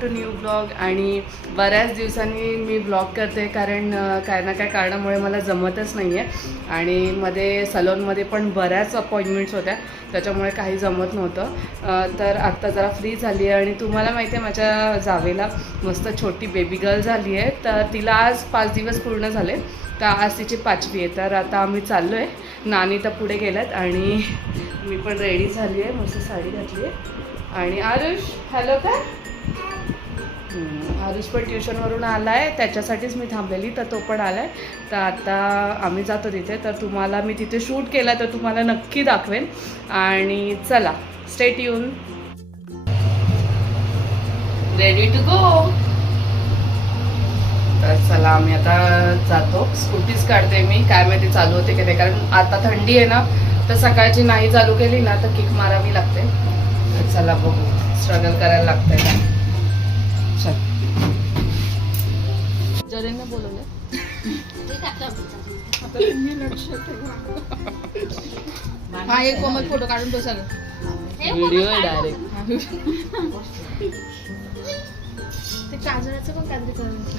To new blog आणि बऱ्याच दिवसांनी मी ब्लॉग करते कारण काय ना काय कारणामुळे मला जमतच नाही आहे आणि मध्ये सलोनमध्ये पण बऱ्याच अपॉइंटमेंट्स होत्या. त्याच्यामुळे काही जमत नव्हतं. तर आत्ता जरा फ्री झाली आहे आणि तुम्हाला माहिती आहे माझ्या जावेला मस्त छोटी बेबी गर्ल झाली आहे. तर तिला आज पाच दिवस पूर्ण झाले. तर आज तिची पाचवी आहे. तर आता आम्ही चाललो आहे नानी तर पुढे गेल्यात आणि मी पण रेडी झाली आहे. मस्त साडी घातली आहे. आणि आरुष हॅलो काय? हरीश पण ट्युशनवरून आला आहे त्याच्यासाठीच मी थांबलेली तर तो पण आला आहे तर आता आम्ही जातो तिथे. तर तुम्हाला मी तिथे शूट केला तर तुम्हाला नक्की दाखवेन. आणि चला स्टेट येऊन रेडी टू गो तर चला आम्ही आता जातो. स्कूटीच काढते मी. काय माहिती चालू होते की नाही कारण आता थंडी आहे ना तर सकाळची नाही चालू केली ना तर किक मारावी लागते. तर चला बघू. स्ट्रगल करायला लागतंय. का चल जरीने बोलवलं हा एक कोमल फोटो काढून तो सगळं व्हिडिओ आहे डायरेक्ट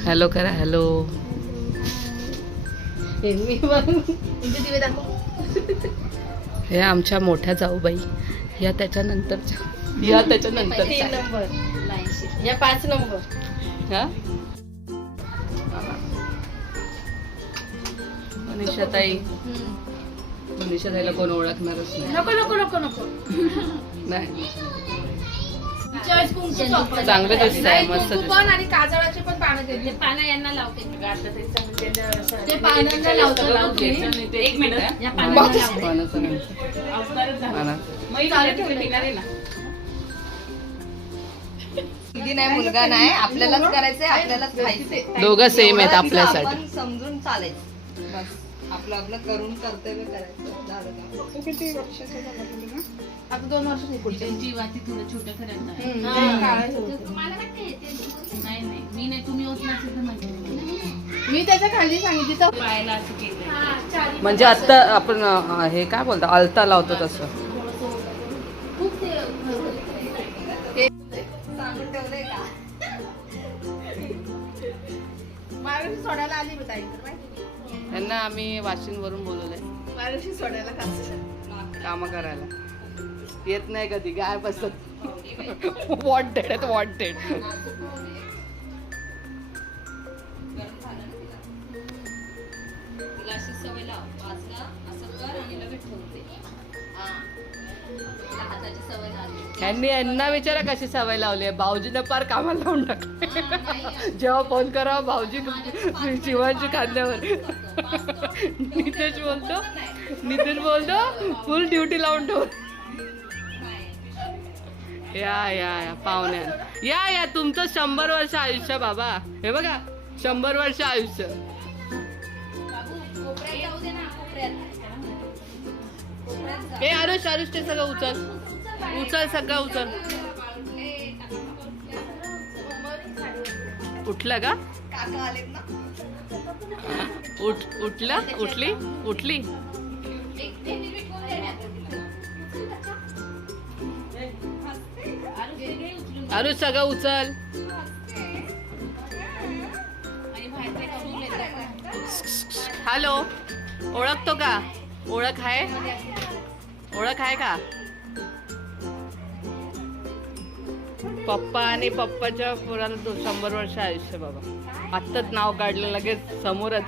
हॅलो करा हॅलो हे आमच्या मोठ्या जाऊबाई. या त्याच्यानंतरच्या. या नंबर या पाच नंबर हा मनीषा ताई मनीषा ताईला कोण ओळखणारच नाही नको नको नको नको नाही. चांगलं दिसतंय, नाही, मस्त दिसतंय. पण आणि काजळाचे पण पानं घेतले पानं यांना लावते ते पानांना लावतो लावते एक मिनिट या पानांना लावते. पानाचं नाही. पाना. ठेवलंय. मुलगी नाही मुलगा नाही. आपल्यालाच करायचंय आपल्यालाच खायचंय. दोघं सेम आहेत एवढं आपल्यासाठी आपण समजून चालायचं बस. आपलं आपलं करून कर्तव्य करायचं. झालं? आता दोन वर्ष जीवाची थोडं छोटं हम्म. ते होतं. नाही नाही मी नाही तुम्ही होत नसेल तर माहिती नाही. मी त्याच्याखाली सांगितली तर पायाला असं केलं म्हणजे आता आपण अं, हे काय बोलतो आलता लावतो तसं. मार्गशी सोडायला आली मी ताई यांना आम्ही वाशिंदवरून बोलवलंय. मार्गशी सोडायला काम करायला. येत नाही कधी काय बसत वॉन्टेड आहेत वॉन्टेड तिला अशी सवय लाव वाचला असं कर आणि लगेच ठेवते हाताची सवय लागली यांनी यांना विचारा कशी सवय लावली आहे. भाऊजीनं पार कामाला लावून टाकले. जेव्हा फोन करा भाऊजी शिवांची खांद्यावर. नितेश बोलतो. नितेश बोलतो फुल ड्युटी लावून ठेव. या या या पाहुण्या या या तुमचं शंभर वर्ष आयुष्य बाबा. हे बघा शंभर वर्ष आयुष्य. हे आरुष आरुष ते सगळं उचल. उचल सगळं उचल. उठलं का? उठ उठलं? उठली? उठली? आरुष सगळं उचल. हॅलो ओळखतो का? ओळख आहे? ओळख आहे का? पप्पा आणि पप्पाच्या पुराला तो शंभर वर्ष आयुष्य बाबा. आत्ताच नाव काढलं लगेच समोरच.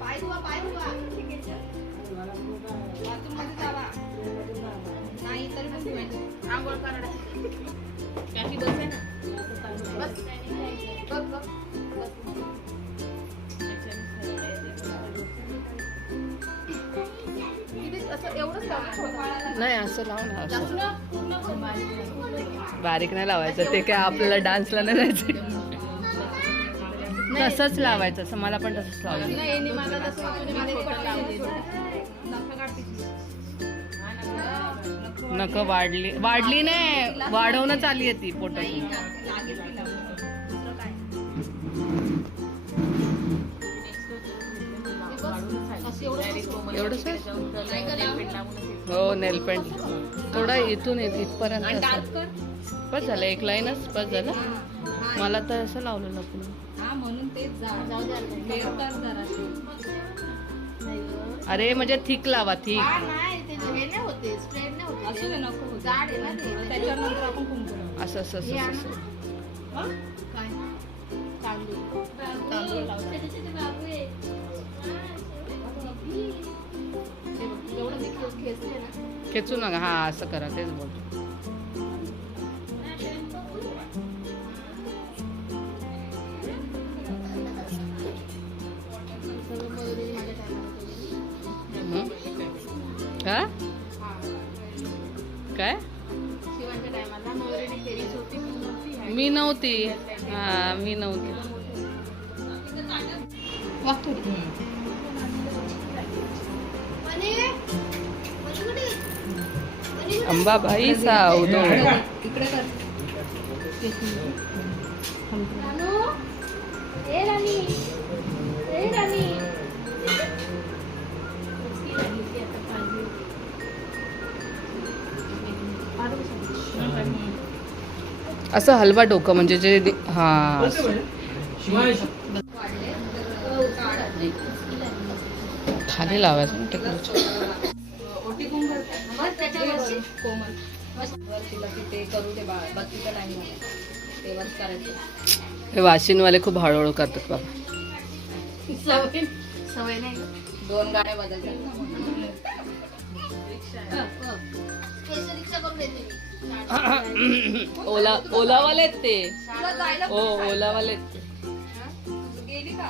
पाय नाही असं लाव ना असं बारीक नाही लावायचं ते काय आपल्याला डान्सला नाही जायचं तसंच लावायचं असं मला पण तसंच लावली. नक वाढली वाढली नाही वाढवणं आली आहे ती पोटातून. एवढंच आहे? हो नेलपेंट थोडा इथून येत इथपर्यंत बस झालं एक लाईनच बस झालं. हा, मला तर असं लावलेलं पुन्हा हा अरे म्हणजे थिक लावा थिक नाही ते नाही होते स्प्रेड नाही होते. असू असं असं असं ना खेचू नका. हा असं करा तेच बोल. सगळं काय? मी नव्हती. आणि मी नव्हती. हा मी नव्हती अंबाबाई सावदो. असं हलवा डोकं म्हणजे जे हा खाली लावायचं कोमल तिला तिथे करू दे बाळ बत्तीचा टाइम झाला तेव्हाच करायचं हे वाशिनवाले खूप हळूहळू करतात बाबा सवय सवय नाही गं. दोन गाड्या बदलतात ओला ओलावाले ते ओ ओलावाले गेली का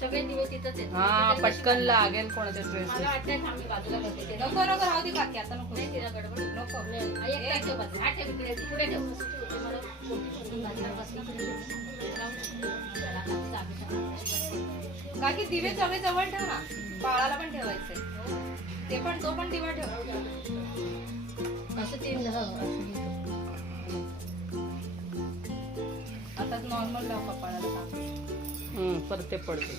सगळे दिवे तिथंच आहेत हा पटकन लागेल कोणाच्या ड्रेस मला वाटतंय थांब, मी बाजूला करते ते. नको नको राहू दे काकी आता नको नाही, तिला गडबड. नको एक काय ठेव बाजूला. हा, ठेव इकडे, तिकडे ठेव. मला फोटो बाजूला बसली. काकी दिवे सगळे जवळ ठेव ना बाळाला पण ठेवायचंय ते पण तो पण दिवा ठेव असं घेतो. आता नॉर्मल लाव कपाळाला परत ते पडते.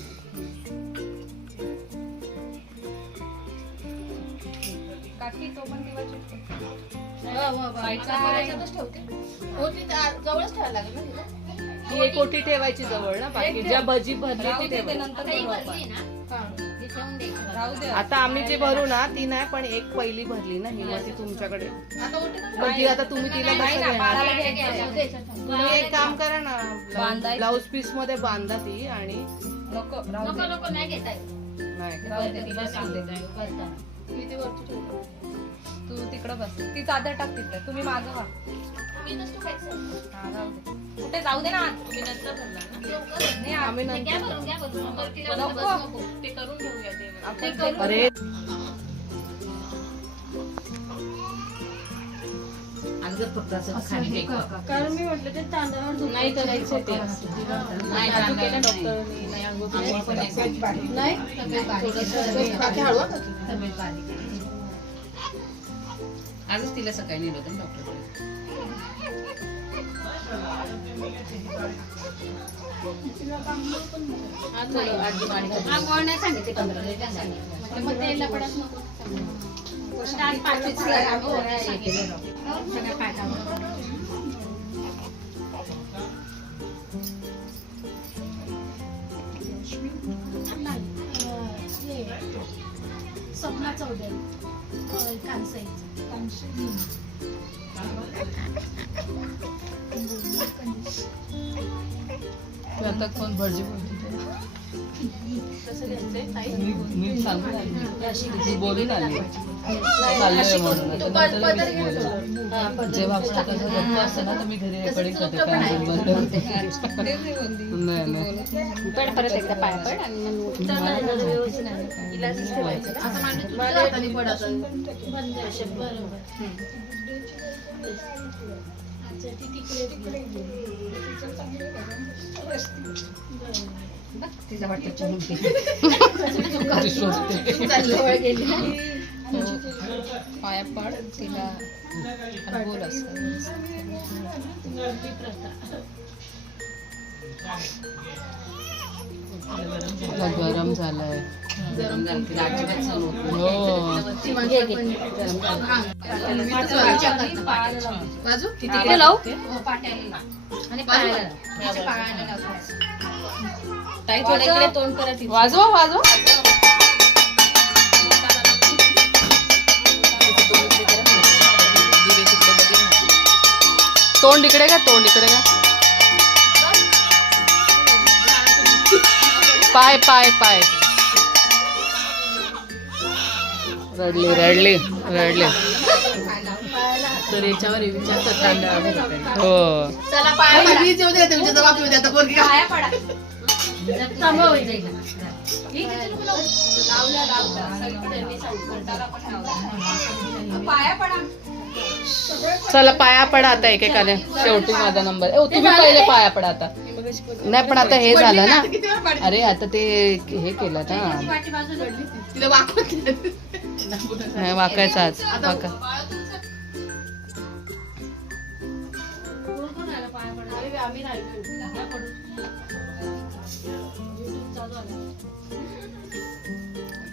काकी तो पण दिवा. हो, हो, हो. हो, जवळच ठेवायला लागेल ना तिला? ही. एक ओटी ठेवायची जवळ ना बाकी ज्या भजी भरली ती ठेवायची. नंतर आता आम्ही जे भरू ना ती नाही पण एक पहिली भरली ना ही मग ती तुमच्याकडे पण ती आता तुम्ही तिला नाही कसं घेणार? तुम्ही एक काम करा ना बांधायचं. ब्लाऊज पीसमध्ये बांधा ती आणि नको राहू नको दे नको नाही घेता येत. नाही का? राहू दे तिला सांग दे करताना. मी ती वरती ठेवते. तू तिकडं बस ती चादर टाक तिथे तुम्ही मागं व्हा मी नसतो खायचं. हा, राहू दे कुठे जाऊ दे ना आत. तुम्ही नंतर भरला ना? नाही आत. आम्ही घ्या नंतर भरून, घ्या भरून. नंतर तिला नको. बस नको. ते करून घेऊया ते. आपण करू. अरे कारण मी म्हटलं ते तांदळावर नाही करायचं ते. नाही डॉक्टरनी नाही. बाकी हळू हा. आजच तिला सकाळी नेलं होतं डॉक्टर आजी. हा, नाही सांगितले. पंधरा दिवस सांगितले. मग ते नको. पण आज पाचवीच आहे. आम्ही गोळ्या सांगितल्या. सगळ्या पाठावर. स्वप्ना चौधरी कांसाईचं आता कोण भजी बोलते कसं घ्यायचंय, ताई? मी सांगून बोलून आली. जेव्हा असतं ना तर मी घरी रेकॉर्डिंग करते पण. नाही नाही. पड परत एकदा पाया पड आणि मग इलाजच ठेवायचं का? आता मांडी तुझ्या हाताने पड आता. बंद असे बरोबर. अच्छा ती तिकडे वाटतं. पाया पड तिला आणि बोल गरम झालंय. गरम झालं. हो आणि ताई थोडं इकडे तोंड करा तिचं. वाजवा वाजवा. तोंड इकडे का तोंड इकडे का पाय पाय पाय. रडली रडली रडली. तर याच्यावर हो चला पाया पडा. पाया चला पाया पडा आता एकेकाने. शेवटी माझा नंबर. तुम्ही पहिले पाया पडा आता. नाही पण आता हे झालं ना. अरे आता ते हे केलं ना नाही वाकायचं आज. वाका.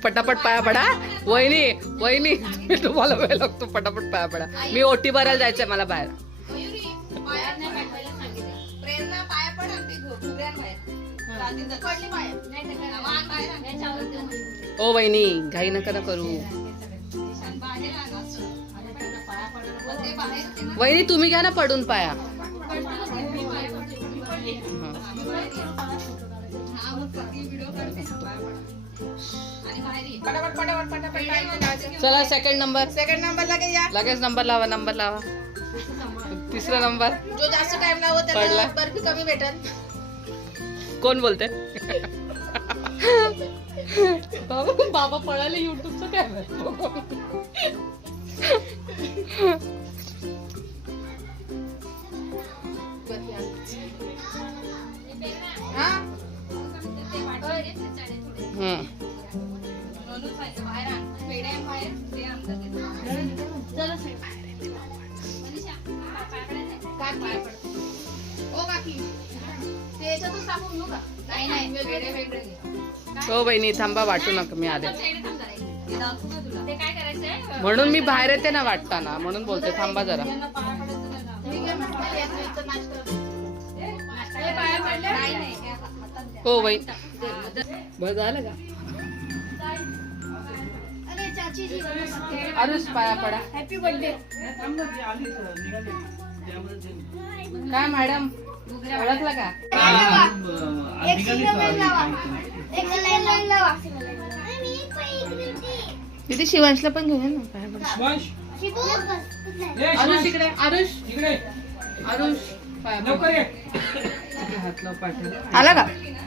पटापट पाया पडा. वहिनी वहिनी मी तुम्हाला वेळ लागतो. पटापट पाया पडा. मी ओटी भरायला जायचंय मला बाहेर. ओ वहिनी घाई नका ना करू. वहिनी तुम्ही घ्या ना पडून पाया. पटापट, पटापट. चला सेकंड नंबर सेकंड नंबर लगे या. लगेच नंबर लावा नंबर लावा. तिसरा नंबर जो जास्त टाइम लावत पडला. त्याला बर्फी कमी भेटल. कोण बोलते बाबा बाबा पळाले युट्यूबचं काय हा? हो बहिणी थांबा वाटू नका मी आले. म्हणून मी बाहेर येते ना वाटताना म्हणून बोलते थांबा जरा. हो बाई बरं झालं का? अरे चाची जी नमस्ते अरुष पाया पडा. हॅपी बर्थडे काय मॅडम? ओळखलं का? तिथे शिवांशला पण घेऊया ना? पाया पडा अरुष इकडे. अरुष. इकडे. अरुष पाया पडा. लवकर ये. किती हात लाव पाठव आला का?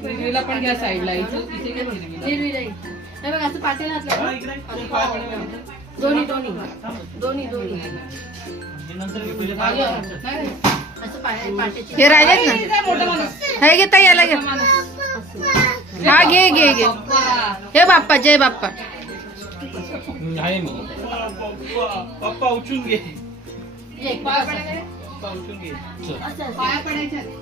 हिरवीला पण घ्या साईडला हिरवीला नाही बघ असं पातेल घातलं दोन्ही दोन्ही दोन्ही दोन्ही हे राहिलेत ना हे घेता याला घे हा घे घे घे हे बाप्पा जय बाप्पा बाप्पा उचून घे। पाया पडायचं.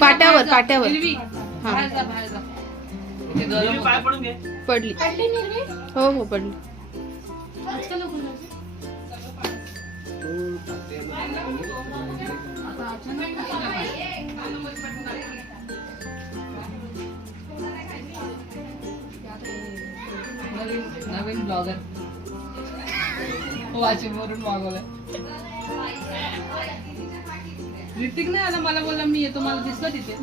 पाट्यावर. पाट्यावर. हा. पडली. पडली निर्वी? हो हो पडली. नवीन नवीन ब्लॉगर. वाशिमवरून मागवलं ऋतिक नाही आला मला बोला मी येतो मला दिसलं तिथे.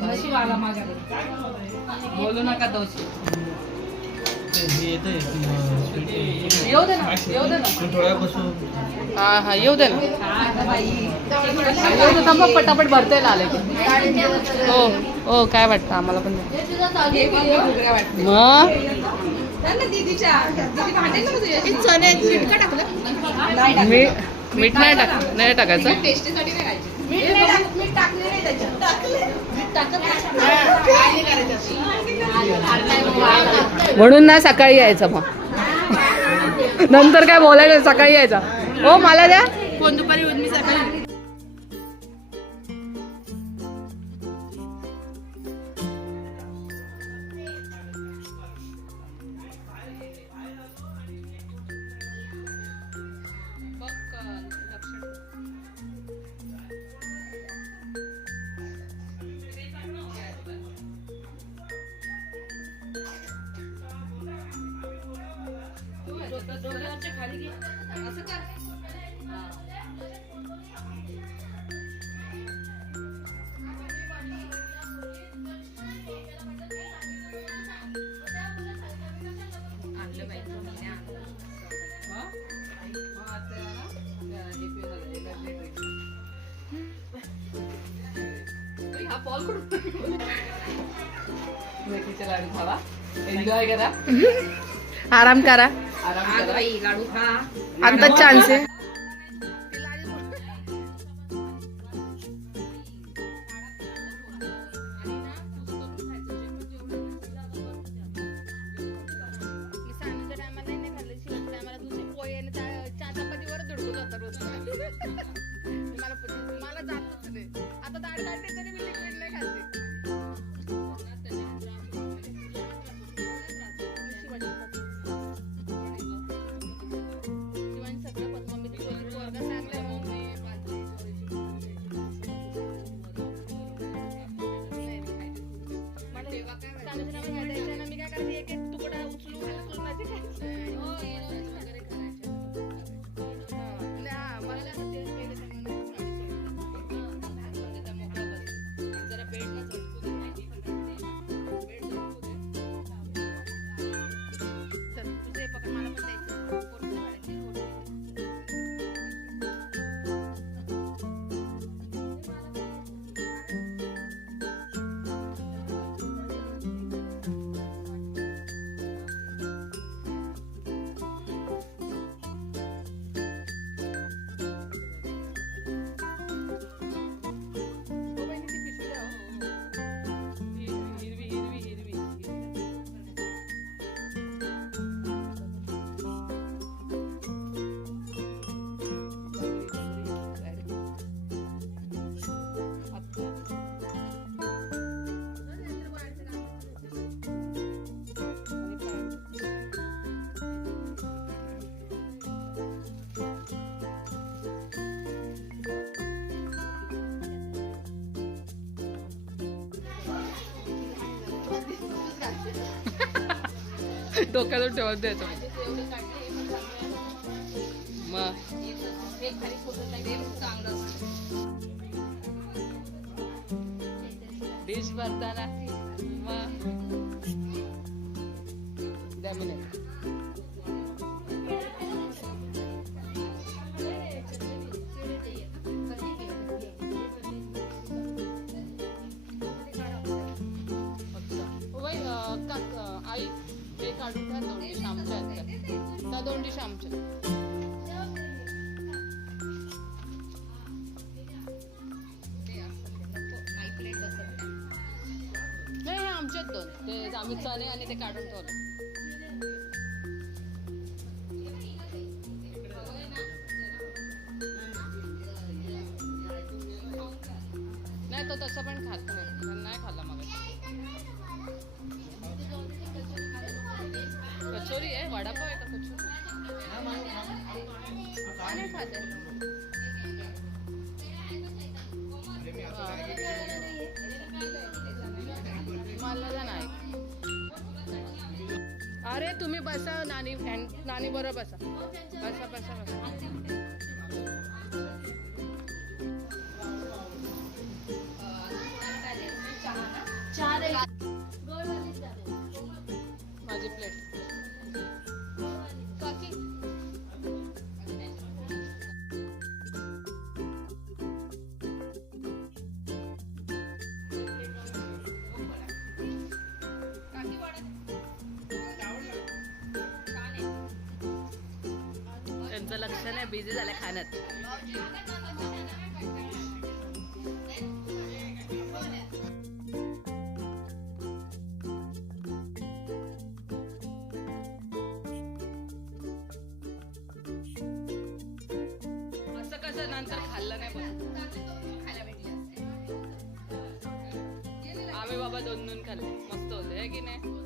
म्हशी आला माझ्याकडे बोलू नका दोषी. येऊ दे ना येऊ दे ना. थोड्या बसून हा हा येऊ दे ना. येऊ दे थांबा पटापट भरते आले हो हो काय वाटतं आम्हाला पण? मग? मी मीठ नाही टाक नाही टाकायचं. म्हणून ना सकाळी यायचं मग. नंतर काय बोलायचं सकाळी यायचं. हो मला द्या. कोण दुपारी लाडू खावा एन्जॉय करा आराम करा आराम करा लाडू खा आता चान्स आहे 就是为啥在？डोक्यातून ठेवत द्यायचं. मग डिश भरताना. मग द्या मी दोन. ते आम्ही चणे आणि ते काढून ठेवलं. बसा नानी नानी बरोबर बसा. बसा बसा बसा. बिझी झाल्या खाण्यात. असं कसं नंतर खाल्लं नाही पण. आम्ही बाबा दोन दोन खाल्ले. मस्त होते की नाही?